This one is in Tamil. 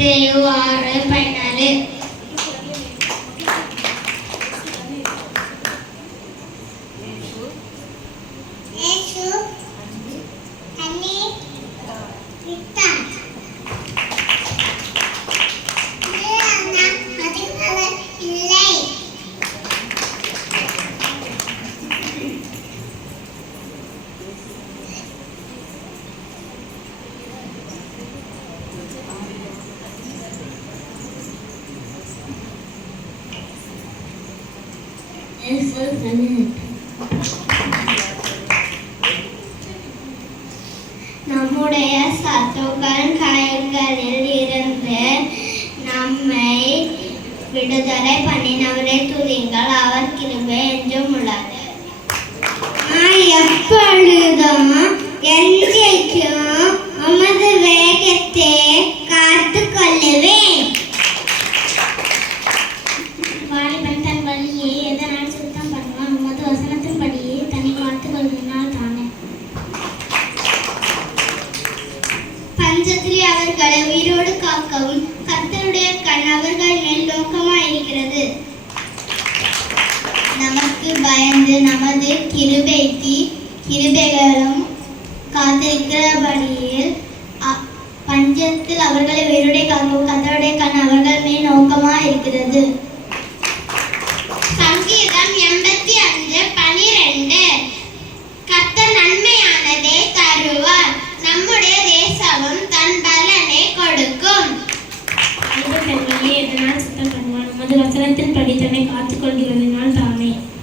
மத்தேயு 6:14. நம்முடைய சத்துக்கள் கைகளில் இருந்து நம்மை விடுதலை பண்ணினவரை துதிங்கள், அவர் கிருபை என்றும் உள்ளது. எப்பொழுதும் என்றைக்கும் உமது வேகத்தை காத்து கொள்ளுவேன். வாலிபன் தன் வழியை எதனால் சுத்தம் பண்ணுவான்? உமது வசனத்தின் படியே தன்னை காத்து கொள்வதனால் தானே. பஞ்சத்திலே அவர்களை உயிரோடு காக்கவும் கர்த்தருடைய கண் அவர்கள் மேல் நோக்கமாயிருக்கிறது. நமக்கு பயந்து நமது கிருபைகளும் காத்திருக்கிறபடியில் பஞ்சத்தில் அவர்களை உயிரோடு காக்கவும் கர்த்தருடைய கண் அவர்கள் மேல் நோக்கமாயிருக்கிறது.